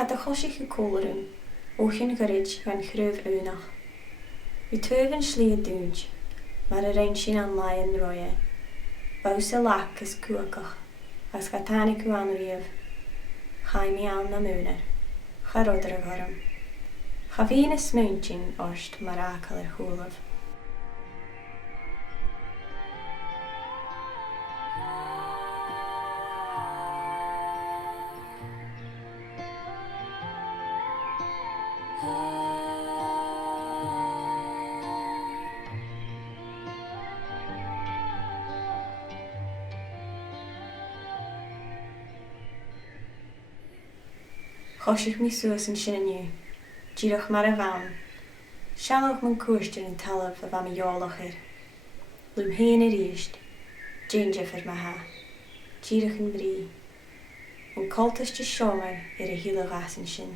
Had a chosich cólarún, óchin gorid gan chrúh únach. U tuiven sliad dúnj, mar a rein sin an lion roie. Baus a lach is cuacach, as gatanig u an riamh. Chaimi an na múnar, charodr a gorum. Chavín is smúntin orst mar acal húlav. Chosich mi suas an sin aniu, díirech mar a bhain. Sealach man cuaistin an talamh a bha mi jólach Lúm héin a ríist, Jainja fyr ma ha, díirech an brí. An coltas de siomar a hílach as an sin.